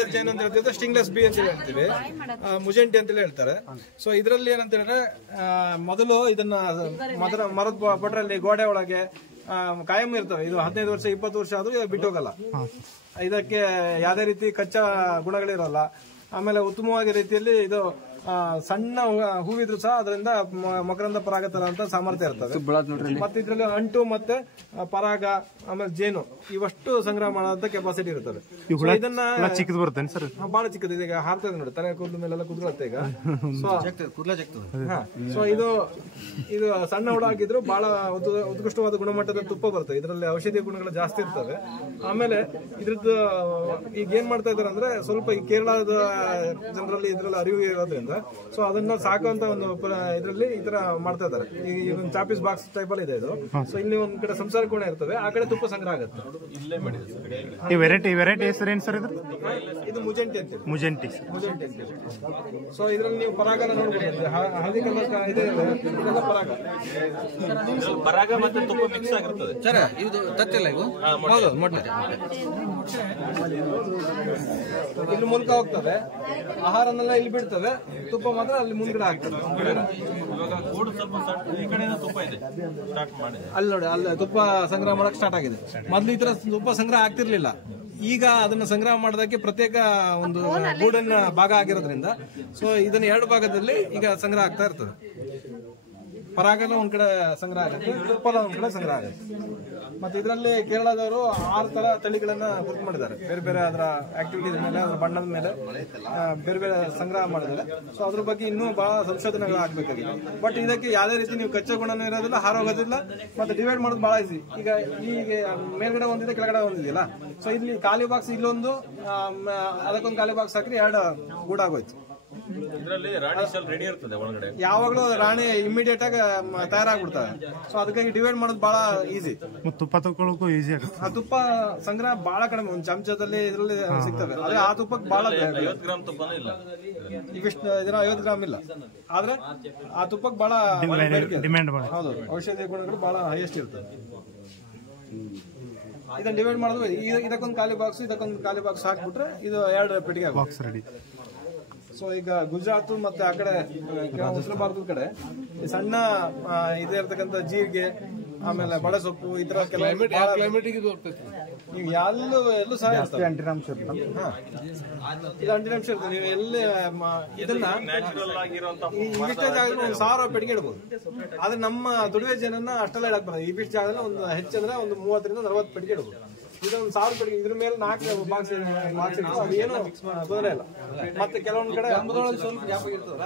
ಡುವೆರ್ ಜೇನ್ ಅಂತ ಹೇಳ್ತಿದ್ರೆ stingless B ಅಂತ ಹೇಳ್ತೀವಿ, ಮುಜೆಂಟಿ ಅಂತೇಳಿ ಹೇಳ್ತಾರೆ. ಸೊ ಇದರಲ್ಲಿ ಏನಂತ ಹೇಳಿದ್ರೆ ಮೊದಲು ಇದನ್ನ ಮರದ ಪಟ್ರಲ್ಲಿ ಗೋಡೆ ಒಳಗೆ ಕಾಯಂ ಇರ್ತವೆ. ಇದು 15 ವರ್ಷ 20 ವರ್ಷ ಆದ್ರೂ ಬಿಟ್ಟೋಗಲ್ಲ. ಇದಕ್ಕೆ ಯಾವುದೇ ರೀತಿ ಕಚ್ಚಾ ಗುಣಗಳಿರಲ್ಲ. ಆಮೇಲೆ ಉತ್ತಮವಾಗಿ ರೀತಿಯಲ್ಲಿ ಇದು ಸಣ್ಣ ಹೂವಿದ್ರು ಸಹ ಅದರಿಂದ ಮಕರಂದ ಪರಾಗ ತರ ಅಂತ ಸಾಮರ್ಥ್ಯ ಇರ್ತದೆ. ಮತ್ತೆ ಇದ್ರಲ್ಲಿ ಅಂಟು ಮತ್ತೆ ಪರಾಗ ಆಮೇಲೆ ಜೇನು ಇವಷ್ಟು ಸಂಗ್ರಹ ಮಾಡುವಂತ ಕೆಪಾಸಿಟಿ ಇರ್ತದೆ. ಇದನ್ನ ಚಿಕ್ಕದು ಬರುತ್ತೆ ಸರ್, ಬಹಳ ಚಿಕ್ಕದು. ಈಗ ಹಾರ್ತದೆ ನೋಡಿ, ತಲೆ ಕೂದಲು ಮೇಲೆಲ್ಲ ಕುದುರುತ್ತೆ ಈಗ. ಸೊ ಇದು ಸಣ್ಣ ಹುಳ ಆಗಿದ್ರು ಬಹಳ ಉತ್ಕೃಷ್ಟವಾದ ಗುಣಮಟ್ಟದ ತುಪ್ಪ ಬರುತ್ತೆ. ಇದರಲ್ಲಿ ಔಷಧೀಯ ಗುಣಗಳು ಜಾಸ್ತಿ ಇರ್ತವೆ. ಆಮೇಲೆ ಇದ್ರದ್ದು ಈಗ ಏನ್ ಮಾಡ್ತಾ ಇದಾರೆ ಅಂದ್ರೆ ಸ್ವಲ್ಪ ಈ ಕೇರಳದ ಜನರಲ್ಲಿ ಇದ್ರಲ್ಲಿ ಅರಿವು ಇರೋದ್ರಿಂದ ಸೊ ಅದನ್ನ ಸಾಕುವಂತ ಒಂದು ಇದರಲ್ಲಿ ಈ ತರ ಮಾಡ್ತಾ ಇದ್ದಾರೆ. ಈ ಒಂದು ಚಾಪೀಸ್ ಬಾಕ್ಸ್ ಟೈಪ್ ಅಲ್ಲಿ ಇದೆ ಇದು. ಸೊ ಇಲ್ಲಿ ಒಂದ್ ಕಡೆ ಸಂಸಾರ ಕೋಣೆ ಇರ್ತವೆ, ಆ ಕಡೆ ತುಪ್ಪ ಸಂಗ್ರಹ ಆಗುತ್ತೆ. ಈ ವೆರೈಟಿ ಹೆಸರು ಏನ್ ಸರ್ ಇದು? ಇದು ಮುಜೆಂಟಿ ಅಂತ. ಮುಜೆಂಟಿ. ಸೊ ಇದ್ರಲ್ಲಿ ನೀವು ಪರಾಗನ ನೋಡ್ಬೋದು, ಹಳದಿ ಕಲರ್ ಇದೆ, ಇದೆಲ್ಲ ಪರಾಗ ಮತ್ತೆ ತುಪ್ಪ ಮಿಕ್ಸ್ ಆಗಿರ್ತದೆ ಸರ್. ಇದು ತತ್ತಿಲ್ಲ, ಇದು ಹೌದು ಮೊಟ್ಟೆ ಇಲ್ಲಿ ಮೂಲಕ ಹೋಗ್ತವೆ, ಆಹಾರನೆಲ್ಲ ಇಲ್ಲಿ ಬಿಡ್ತವೆ, ತುಪ್ಪ ಮಾತ್ರ ಅಲ್ಲಿ ಮುಂದ್ಗಡೆ ಆಗ್ತದೆ. ಅಲ್ಲಿ ನೋಡಿ, ಅಲ್ಲಿ ತುಪ್ಪ ಸಂಗ್ರಹ ಮಾಡಕ್ ಸ್ಟಾರ್ಟ್ ಆಗಿದೆ. ಮೊದ್ಲು ಈ ತರ ತುಪ್ಪ ಸಂಗ್ರಹ ಆಗ್ತಿರ್ಲಿಲ್ಲ. ಈಗ ಅದನ್ನ ಸಂಗ್ರಹ ಮಾಡೋದಕ್ಕೆ ಪ್ರತ್ಯೇಕ ಒಂದು ಗೂಡನ್ನ ಭಾಗ ಆಗಿರೋದ್ರಿಂದ ಸೊ ಇದನ್ನ 2 ಭಾಗದಲ್ಲಿ ಈಗ ಸಂಗ್ರಹ ಆಗ್ತಾ ಇರ್ತದೆ. ಪರಾಗನ ಒಂದ್ ಕಡೆ ಸಂಗ್ರಹ ಆಗುತ್ತೆ, ತುಪ್ಪದ ಒಂದ್ ಕಡೆ ಸಂಗ್ರಹ ಆಗುತ್ತೆ. ಮತ್ತೆ ಇದರಲ್ಲಿ ಕೇರಳದವರು 6 ತರ ತಳಿಗಳನ್ನ ಗುರುತು ಮಾಡಿದ್ದಾರೆ. ಬೇರೆ ಬೇರೆ ಅದರ ಆಕ್ಟಿವಿಟೀಸ್ ಮೇಲೆ, ಅದರ ಬಣ್ಣದ ಮೇಲೆ ಬೇರೆ ಬೇರೆ ಸಂಗ್ರಹ ಮಾಡಿದ್ದಾರೆ. ಸೊ ಅದ್ರ ಬಗ್ಗೆ ಇನ್ನೂ ಬಹಳ ಸಂಶೋಧನೆಗಳು ಆಗ್ಬೇಕಾಗಿದೆ. ಬಟ್ ಇದಕ್ಕೆ ಯಾವುದೇ ರೀತಿ ನೀವು ಕಚ್ಚಾ ಗುಣನೂ ಇರೋದಿಲ್ಲ, ಹಾರೋಗೋದಿಲ್ಲ, ಮತ್ತೆ ಡಿವೈಡ್ ಮಾಡೋದು ಬಹಳ ಈಸಿ. ಈಗ ಮೇಲ್ಗಡೆ ಒಂದಿದೆ, ಕೆಳಗಡೆ ಒಂದಿದೆಯಲ್ಲ. ಸೊ ಇಲ್ಲಿ ಖಾಲಿ ಬಾಕ್ಸ್ ಇಲ್ಲೊಂದು, ಅದಕ್ಕೊಂದು ಖಾಲಿ ಬಾಕ್ಸ್ ಹಾಕ್ರಿ 2 ಗೂಡಾಗೋಯ್ತು. ಯಾವಾಗಲೂ ರಾಣಿ ಇಮಿಡಿಯೇಟ್ ಆಗಿ ತಯಾರಾಗ್ಬಿಡ್ತವೆ. ಸೊ ಅದಕ್ಕಾಗಿ ಡಿವೈಡ್ ಮಾಡೋದು ಬಹಳ ಈಸಿ. ತುಪ್ಪ ತಗೊಳ್ಳೋಕು ಈಸಿ ಆಗುತ್ತೆ. ಆ ತುಪ್ಪ ಸಂಗ್ರಹ ಬಹಳ ಕಡಿಮೆ, ಒಂದು ಚಮಚದಲ್ಲಿ ಇದರಲ್ಲಿ ಸಿಗ್ತವೆ. ಅದೇ ಆ ತುಪ್ಪಕ್ಕೆ ಬಹಳ 50 ಗ್ರಾಮ್ ತುಪ್ಪನೂ ಇಲ್ಲ, ಇವಿಷ್ಟು 50 ಗ್ರಾಮ್ ಇಲ್ಲ. ಆದ್ರೆ ಆ ತುಪ್ಪಕ್ಕೆ ಬಹಳ ಡಿಮ್ಯಾಂಡ್. ಹೌದು, ಔಷಧೀಯ ಗುಣಗಳು ಬಹಳ ಹೈಯೆಸ್ಟ್ ಇರ್ತದೆ. ಇದನ್ನ ಡಿವೈಡ್ ಮಾಡೋದು, ಇದಕ್ಕೊಂದು ಖಾಲಿ ಬಾಕ್ಸ್, ಇದಕ್ಕೊಂದು ಖಾಲಿ ಬಾಕ್ಸ್ ಹಾಕ್ಬಿಟ್ರೆ ಇದು 2 ಪೆಟ್ಟಿಗೆ ಬಾಕ್ಸ್ ರೆಡಿ. ಸೊ ಈಗ ಗುಜರಾತ್ ಮತ್ತೆ ಆ ಕಡೆ ಉತ್ತರ ಭಾರತದ ಕಡೆ ಸಣ್ಣ ಇದೇ ಇರ್ತಕ್ಕಂಥ ಜೀರಿಗೆ, ಆಮೇಲೆ ಬಳೆ ಸೊಪ್ಪು, ಈ ತರ ಕ್ಲೈಮೇಟಿಗೆ ನೀವು ಎಲ್ಲೂ ಸಹ ಅಂಟಿನಾಂಶ ಇರ್ತದೆ. ಇದು ಅಂಟಿನಾಂಶ ಇರ್ತದೆ. ನೀವು ಎಲ್ಲಿ ಇದನ್ನ ಇಷ್ಟೇ ಜಾಗದಲ್ಲಿ 1000 ಪೆಟ್ಟಿಗೆ ಇಡಬಹುದು. ಆದ್ರೆ ನಮ್ಮ ದುಡಿವೆ ಜನನ್ನ ಅಷ್ಟೆಲ್ಲ ಇಡಕ್ ಬರೋದು. ಇವಿಷ್ಟು ಜಾಗದಲ್ಲಿ ಒಂದು ಹೆಚ್ಚಂದ್ರೆ ಒಂದು 30 ರಿಂದ 40 ಪೆಟ್ಟಿಗೆ ಇಡಬಹುದು. ಇದೊಂದು 1000 ಪೆಟ್ಟಿಗೆ, ಇದ್ರ ಮೇಲೆ 4 ಬಾಕ್ಸ್ ಅದೇನು ತೊಂದರೆ ಇಲ್ಲ. ಮತ್ತೆ ಕೆಲವೊಂದು ಕಡೆ ಸ್ವಲ್ಪ ಗ್ಯಾಪ್ ಇರ್ತದೆ.